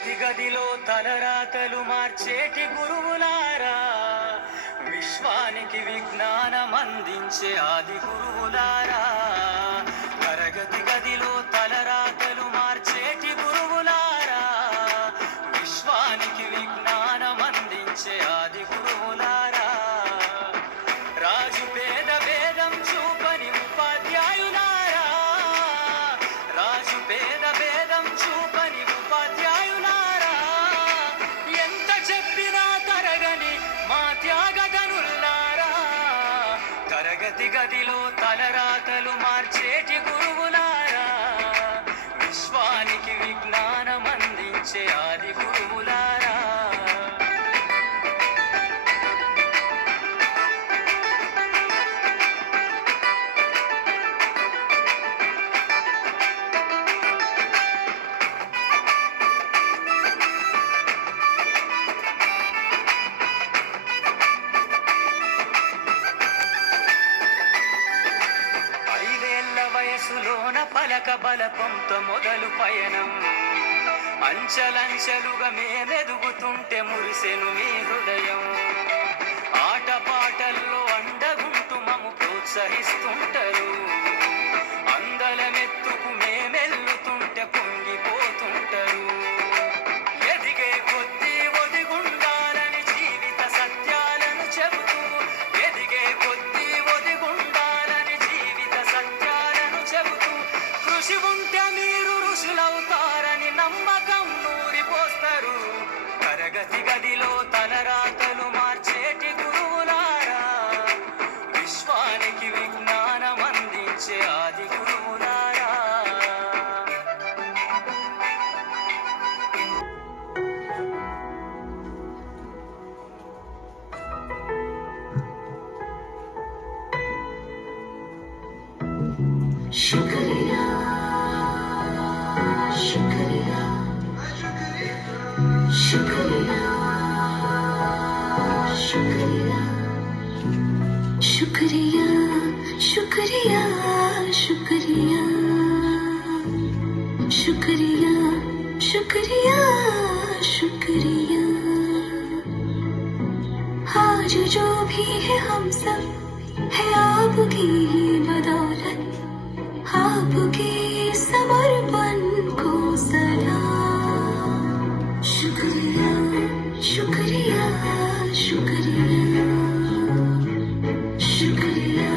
గదిలో తలరాతలు మార్చేటి గురువులారా, విశ్వానికి విజ్ఞానం అందించే ఆది గురువులారా. తరగతి గదిలో తలరాతలు మార్చేటి గురువులారా, విశ్వానికి విజ్ఞానం అందించే ఆది గురువులారా. రాజు పేద భేదం చూపని ఉపాధ్యాయులారా, రాజు పేద భేదం చూపని ఉపాధ్యాయులారా. ఎంత చెప్పినా తరగని మా త్యాగధనులారా, తరగతి గదిలో తలరాతలు మార్చేటి గురువులారా, విశ్వానికి విజ్ఞానం అందించే ఆది గురువులారా. వయసులోన పలక బలపంతో మొదలు పయనం, అంచలంచెలుగా మేమెదుగుతుంటే మురిసెను మీ హృదయం. ఆటపాటల్లో అండగుంటూ మము ప్రోత్సహిస్తుంటారు, అందలమెత్తుకు మేమెల్లుతుంటే పొంగిపోతుంటారు. ఎదిగే కొద్దీ ఒదిగుండాలని జీవిత సత్యాలను చెబుతూ, ఎదిగే కొద్దీ ఒదిగుండాలని జీవిత సత్యాలను చెబుతూ, కృషి ఉంటే మీరు ఋషులవుతారని నమ్మకం నూరిపోస్తారు. తరగతి గదిలో తలరాతలు మార్చేటి గురువులారా, విశ్వానికి విజ్ఞానం అందించే ఆది గురువులారా. शुक्रिया शुक्रिया शुक्रिया शुक्रिया शुक्रिया शुक्रिया शुक्रिया शुक्रिया शुक्रिया शुक्रिया. आज जो भी है हम सब है आपकी ही बदौलत, आपके समर्पण को सलाम. शुक्रिया शुक्रिया शुक्रिया शुक्रिया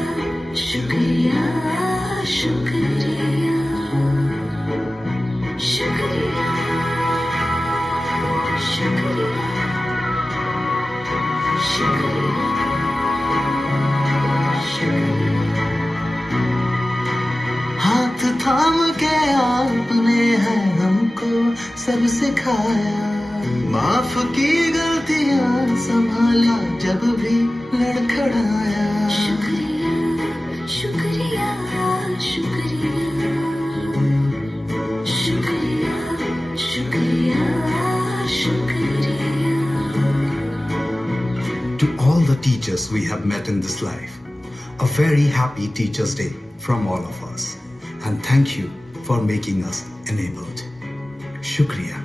शुक्रिया शुक्रिया शुक्रिया शुक्रिया शुक्रिया शुक्रिया. हाथ थाम के आपने है हमको सब सिखाया, माफ की गलतियां संभाला जब भी लड़खड़ाया. शुक्रिया शुक्रिया शुक्रिया शुक्रिया शुक्रिया शुक्रिया. To all the teachers we have met in this life, a very happy Teachers' Day from all of us. And thank you for making us enabled. Shukriya.